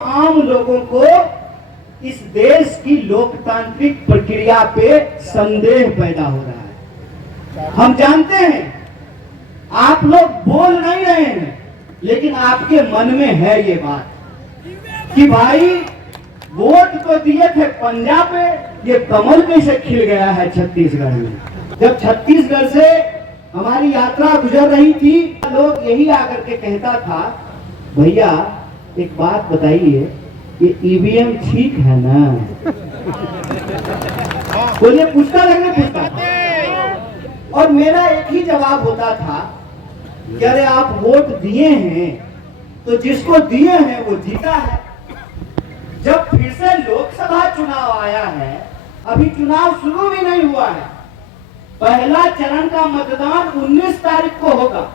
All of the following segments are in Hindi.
आम लोगों को इस देश की लोकतांत्रिक प्रक्रिया पे संदेह पैदा हो रहा है। हम जानते हैं आप लोग बोल नहीं रहे हैं, लेकिन आपके मन में है ये बात कि भाई वोट तो दिए थे पंजाब में, ये कमल कैसे खिल गया है छत्तीसगढ़ में। जब छत्तीसगढ़ से हमारी यात्रा गुजर रही थी, लोग यही आकर के कहता था, भैया एक बात बताइए, ये ईवीएम ठीक है ना? बोलिए, पूछता लगने पूछता था। और मेरा एक ही जवाब होता था कि अरे आप वोट दिए हैं तो जिसको दिए हैं वो जीता है। जब फिर से लोकसभा चुनाव आया है, अभी चुनाव शुरू भी नहीं हुआ है, पहला चरण का मतदान 19 तारीख को होगा,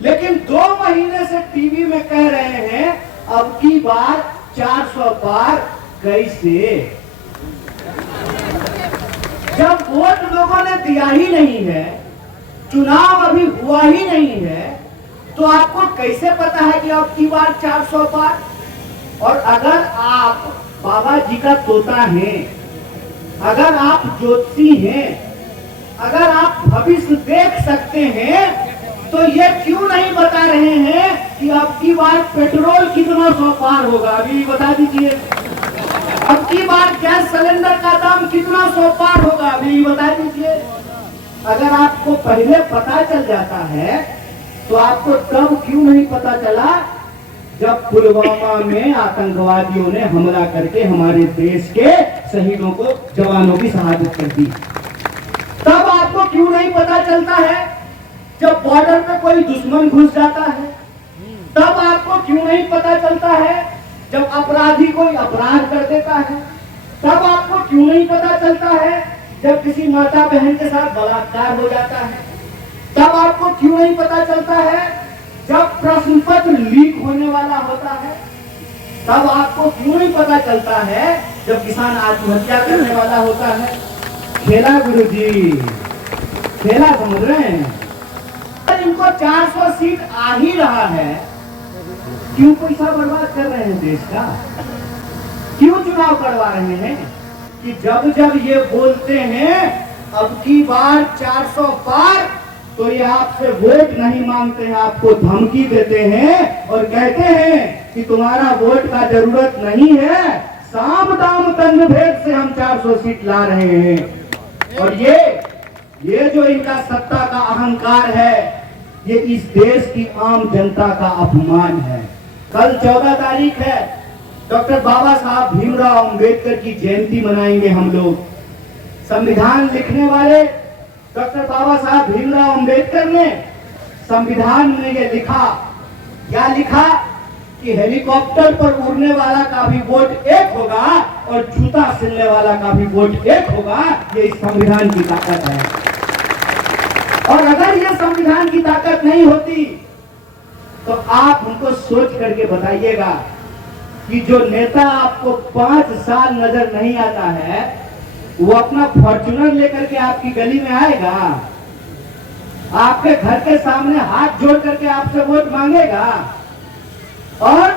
लेकिन 2 महीने से टीवी में कह रहे हैं अब की बार 400 पार कैसे। जब वोट लोगों ने दिया ही नहीं है, चुनाव अभी हुआ ही नहीं है, तो आपको कैसे पता है कि अब की बार 400 पार। और अगर आप बाबा जी का तोता हैं, अगर आप ज्योतिषी हैं, अगर आप भविष्य देख सकते हैं, तो ये क्यों नहीं बता रहे हैं कि अब की बार पेट्रोल कितना 100 पार होगा? अभी बता दीजिए। अब की बार गैस सिलेंडर का दाम कितना 100 पार होगा? अभी बता दीजिए। अगर आपको पहले पता चल जाता है तो आपको तब क्यों नहीं पता चला जब पुलवामा में आतंकवादियों ने हमला करके हमारे देश के शहीदों को, जवानों की शहादत कर दी? तब आपको क्यों नहीं पता चलता है जब बॉर्डर पे कोई दुश्मन घुस जाता है? तब आपको क्यों नहीं पता चलता है जब अपराधी कोई अपराध कर देता है? तब आपको क्यों नहीं पता चलता है जब किसी माता बहन के साथ बलात्कार हो जाता है? तब आपको क्यों नहीं पता चलता है जब प्रश्न पत्र लीक होने वाला होता है? तब आपको क्यों नहीं पता चलता है जब किसान आत्महत्या करने वाला होता है? खेला गुरुजी, खेला समझ रहे हैं? इनको 400 सीट आ ही रहा है, क्यों पैसा बर्बाद कर रहे हैं देश का? क्यों चुनाव करवा रहे हैं कि जब जब ये बोलते हैं अब की बार 400 पार, तो ये आपसे वोट नहीं मांगते हैं, आपको धमकी देते हैं और कहते हैं कि तुम्हारा वोट का जरूरत नहीं है, साम दाम दंड भेद से हम 400 सीट ला रहे हैं। और ये जो इनका सत्ता का अहंकार है, ये इस देश की आम जनता का अपमान है। कल 14 तारीख है, डॉक्टर बाबा साहब भीमराव अंबेडकर की जयंती मनाएंगे हम लोग। संविधान लिखने वाले डॉक्टर बाबा साहब भीमराव अंबेडकर ने संविधान में ये लिखा, क्या लिखा कि हेलीकॉप्टर पर उड़ने वाला का भी वोट एक होगा और जूता सिलने वाला का भी वोट एक होगा। ये इस संविधान की ताकत है। और अगर ये संविधान की ताकत नहीं होती तो आप हमको सोच करके बताइएगा कि जो नेता आपको 5 साल नजर नहीं आता है, वो अपना फॉर्च्यूनर लेकर के आपकी गली में आएगा, आपके घर के सामने हाथ जोड़ करके आपसे वोट मांगेगा? और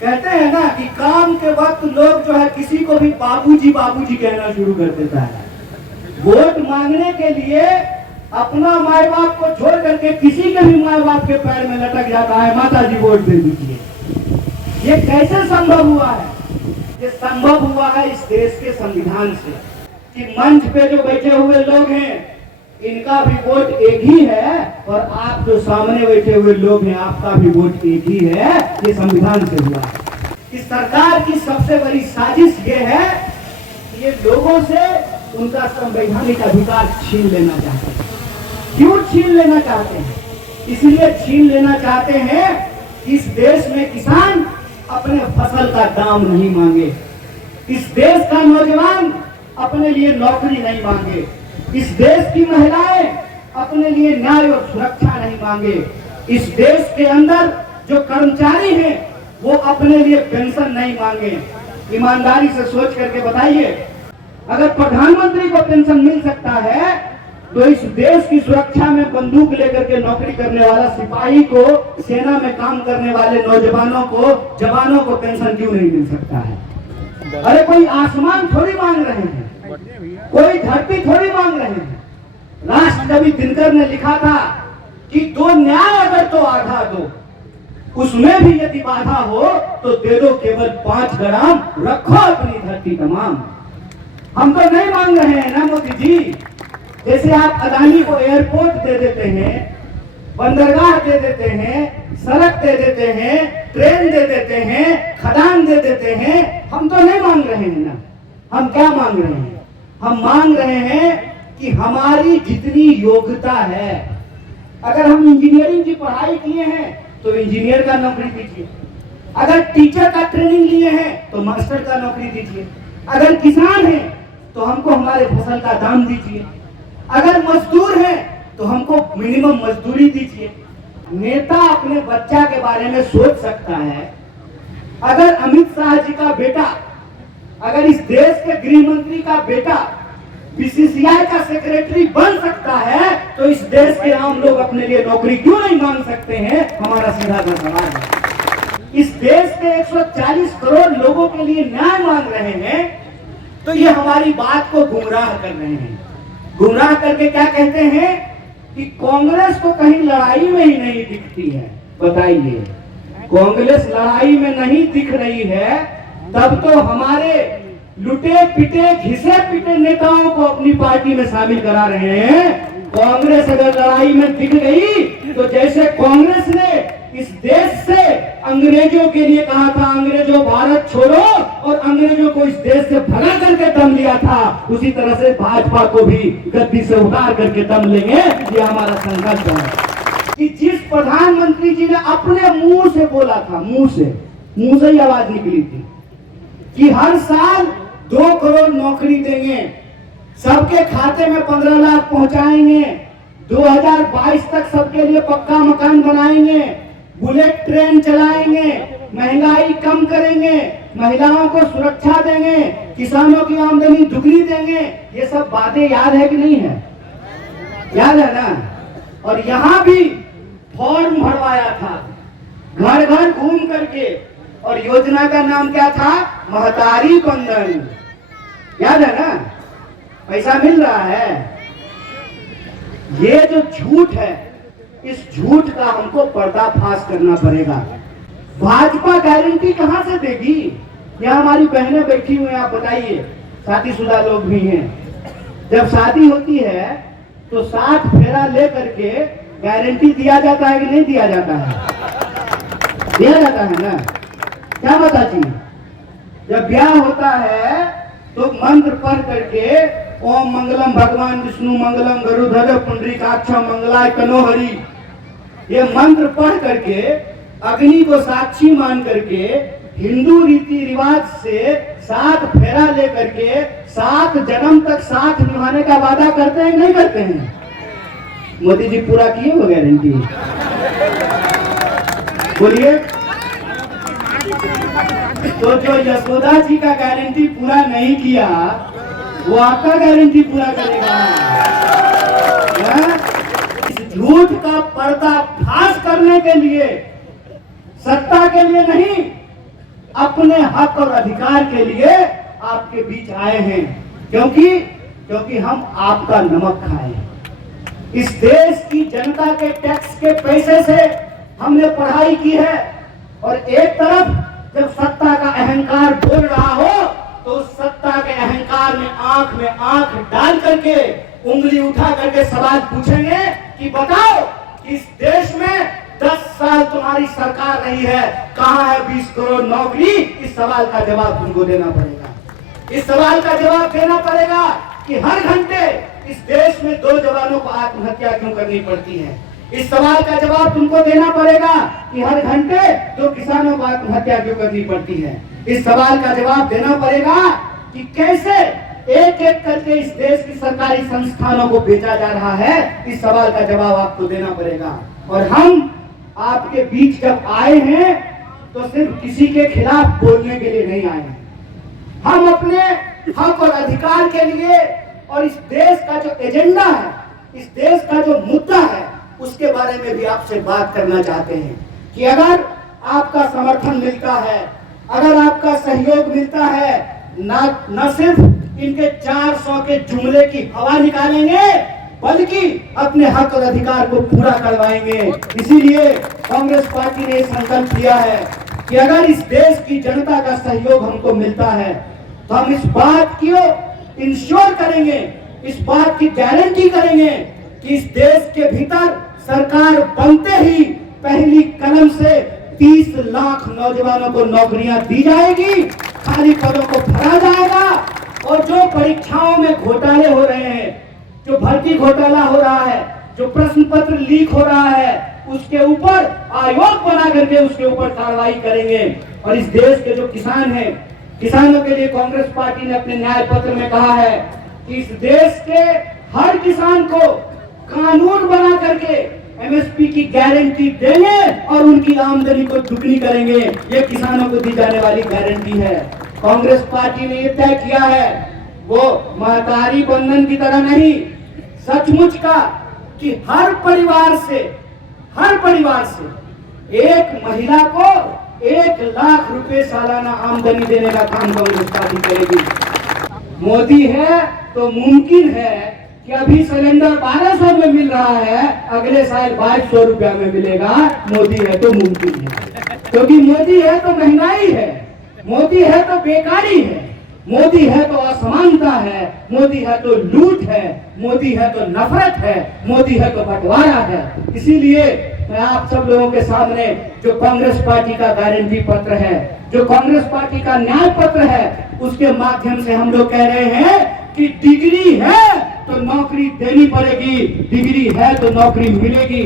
कहते हैं ना कि काम के वक्त लोग जो है किसी को भी बाबूजी बाबूजी कहना शुरू कर देता है। वोट मांगने के लिए अपना माए बाप को छोड़ करके किसी के भी माए बाप के पैर में लटक जाता है, माता जी वोट दे दीजिए। ये कैसे संभव हुआ है? ये संभव हुआ है इस देश के संविधान से कि मंच पे जो बैठे हुए लोग हैं, इनका भी वोट एक ही है, और आप जो सामने बैठे हुए लोग हैं, आपका भी वोट एक ही है। ये संविधान से हुआ है। इस सरकार की सबसे बड़ी साजिश ये है कि ये लोगों से उनका संवैधानिक अधिकार छीन लेना चाहते हैं। क्यों छीन लेना चाहते हैं? इसलिए छीन लेना चाहते हैं कि इस देश में किसान अपने फसल का दाम नहीं मांगे, इस देश का नौजवान अपने लिए नौकरी नहीं मांगे, इस देश की महिलाएं अपने लिए न्याय और सुरक्षा नहीं मांगे, इस देश के अंदर जो कर्मचारी हैं वो अपने लिए पेंशन नहीं मांगे। ईमानदारी से सोच करके बताइए, अगर प्रधानमंत्री को पेंशन मिल सकता है तो इस देश की सुरक्षा में बंदूक लेकर के नौकरी करने वाला सिपाही को, सेना में काम करने वाले नौजवानों को, जवानों को पेंशन क्यों नहीं मिल सकता है? अरे कोई आसमान थोड़ी मांग रहे हैं, कोई धरती थोड़ी मांग रहे हैं। राष्ट्रकवि दिनकर ने लिखा था कि दो न्याय अगर तो आधा दो, उसमें भी यदि बाधा हो तो दे दो केवल 5 ग्राम, रखो अपनी धरती तमाम। हम तो नहीं मांग रहे हैं ना मोदी जी। जैसे आप अदानी को एयरपोर्ट दे देते हैं, बंदरगाह दे देते हैं, सड़क दे देते हैं, ट्रेन दे देते हैं, खदान दे देते हैं, हम तो नहीं मांग रहे हैं ना। हम क्या मांग रहे हैं? हम मांग रहे हैं कि हमारी जितनी योग्यता है, अगर हम इंजीनियरिंग की पढ़ाई किए हैं तो इंजीनियर का नौकरी दीजिए, अगर टीचर का ट्रेनिंग लिए हैं तो मास्टर का नौकरी दीजिए, अगर किसान हैं तो हमको हमारे फसल का दाम दीजिए, अगर मजदूर हैं तो हमको मिनिमम मजदूरी दीजिए। नेता अपने बच्चा के बारे में सोच सकता है। अगर अमित शाह जी का बेटा, अगर इस देश के गृह मंत्री का बेटा बीसीसीआई का सेक्रेटरी बन सकता है तो इस देश के आम लोग अपने लिए नौकरी क्यों नहीं मांग सकते हैं? हमारा सीधा सा सवाल है। इस देश के 140 करोड़ लोगों के लिए न्याय मांग रहे हैं तो ये हमारी बात को गुमराह कर रहे हैं। गुमराह करके क्या कहते हैं कि कांग्रेस को कहीं लड़ाई में ही नहीं दिखती है। बताइए, कांग्रेस लड़ाई में नहीं दिख रही है, तब तो हमारे लुटे पिटे घिसे पिटे नेताओं को अपनी पार्टी में शामिल करा रहे हैं। कांग्रेस अगर लड़ाई में दिख गई तो जैसे कांग्रेस ने इस देश से अंग्रेजों के लिए कहा था अंग्रेजों भारत छोड़ो और अंग्रेजों को इस देश से भगा करके दम लिया था, उसी तरह से भाजपा को भी गद्दी से उतार करके दम लेंगे। ये हमारा संकल्प है कि जिस प्रधानमंत्री जी ने अपने मुंह से बोला था, मुंह से ही आवाज निकली थी कि हर साल 2 करोड़ नौकरी देंगे, सबके खाते में 15 लाख पहुंचाएंगे, 2022 तक सबके लिए पक्का मकान बनाएंगे, बुलेट ट्रेन चलाएंगे, महंगाई कम करेंगे, महिलाओं को सुरक्षा देंगे, किसानों की आमदनी दुगनी देंगे। ये सब बातें याद है कि नहीं है? याद है ना? और यहाँ भी फॉर्म भरवाया था घर घर घूम करके, और योजना का नाम क्या था? महतारी बंधन। याद है ना? पैसा मिल रहा है। ये जो झूठ है, इस झूठ का हमको पर्दाफाश करना पड़ेगा। भाजपा गारंटी कहां से देगी? यहाँ हमारी बहनें बैठी हुई हैं, आप बताइए, शादीशुदा लोग भी हैं। जब शादी होती है तो 7 फेरा ले करके गारंटी दिया जाता है कि नहीं दिया जाता है? दिया जाता है ना? क्या बता जी? जब ब्याह होता है तो मंत्र पढ़ करके ओम मंगलम भगवान विष्णु मंगलम गरुधर पुंडरीकाक्षम मंगलाय कनोहरि, ये मंत्र पढ़ करके अग्नि को साक्षी मान करके हिंदू रीति रिवाज से 7 फेरा ले करके 7 जन्म तक साथ निभाने का वादा करते हैं नहीं करते हैं? मोदी जी पूरा किए वो गारंटी? बोलिए। तो जो यशोदा जी का गारंटी पूरा नहीं किया वो आपका गारंटी पूरा करेगा। इस झूठ का पर्दाफाश करने के लिए, सत्ता के लिए नहीं, अपने हक और अधिकार के लिए आपके बीच आए हैं। क्योंकि हम आपका नमक खाए। इस देश की जनता के टैक्स के पैसे से हमने पढ़ाई की है, और एक तरफ जब सत्ता का अहंकार बोल रहा हो तो उस सत्ता के अहंकार में आंख डाल करके उंगली उठा करके सवाल पूछेंगे कि बताओ कि इस देश में 10 साल तुम्हारी सरकार रही है, कहां है 20 करोड़ नौकरी? इस सवाल का जवाब तुमको देना पड़ेगा। इस सवाल का जवाब देना पड़ेगा कि हर घंटे इस देश में 2 जवानों को आत्महत्या क्यों करनी पड़ती है। इस सवाल का जवाब तुमको देना पड़ेगा कि हर घंटे 2 किसानों को आत्महत्या क्यों करनी पड़ती है। इस सवाल का जवाब देना पड़ेगा कि कैसे एक एक करके इस देश की सरकारी संस्थानों को बेचा जा रहा है। इस सवाल का जवाब आपको देना पड़ेगा। और हम आपके बीच जब आए हैं तो सिर्फ किसी के खिलाफ बोलने के लिए नहीं आए हैं। हम अपने हक और अधिकार के लिए और इस देश का जो एजेंडा है इस देश का जो मुद्दा है उसके बारे में भी आपसे बात करना चाहते हैं कि अगर आपका समर्थन मिलता है, अगर आपका सहयोग मिलता है, न सिर्फ इनके 400 के जुमले की हवा निकालेंगे बल्कि अपने हक और अधिकार को पूरा करवाएंगे। इसीलिए कांग्रेस पार्टी ने संकल्प लिया है कि अगर इस देश की जनता का सहयोग हमको मिलता है तो हम इस बात को इंश्योर करेंगे, इस बात की गारंटी करेंगे कि इस देश के भीतर सरकार बनते ही पहली कलम से 30 लाख नौजवानों को नौकरियां दी जाएगी, खाली पदों को भरा जाएगा और जो परीक्षाओं में घोटाले हो रहे हैं, जो भर्ती घोटाला हो रहा है, जो प्रश्न पत्र लीक हो रहा है, उसके ऊपर आयोग बना करके उसके ऊपर कार्रवाई करेंगे। और इस देश के जो किसान हैं, किसानों के लिए कांग्रेस पार्टी ने अपने न्याय पत्र में कहा है कि इस देश के हर किसान को कानून बना करके एमएसपी की गारंटी देंगे और उनकी आमदनी को दुगनी करेंगे। ये किसानों को दी जाने वाली गारंटी है। कांग्रेस पार्टी ने यह तय किया है, वो महतारी बंधन की तरह नहीं, सचमुच का कि हर परिवार से एक महिला को 1 लाख रुपए सालाना आमदनी देने का काम कांग्रेस पार्टी करेगी। मोदी है तो मुमकिन है कि अभी सिलेंडर 1200 में मिल रहा है, अगले साल 2200 रुपया में मिलेगा। मोदी है तो मुमकिन है, क्योंकि मोदी है तो महंगाई है, मोदी है तो बेकारी है, मोदी है तो असमानता है, मोदी है तो लूट है, मोदी है तो नफरत है, मोदी है तो बंटवारा है। इसीलिए मैं आप सब लोगों के सामने जो कांग्रेस पार्टी का गारंटी पत्र है, जो कांग्रेस पार्टी का न्याय पत्र है, उसके माध्यम से हम लोग कह रहे हैं कि डिग्री है तो नौकरी देनी पड़ेगी, डिग्री है तो नौकरी मिलेगी।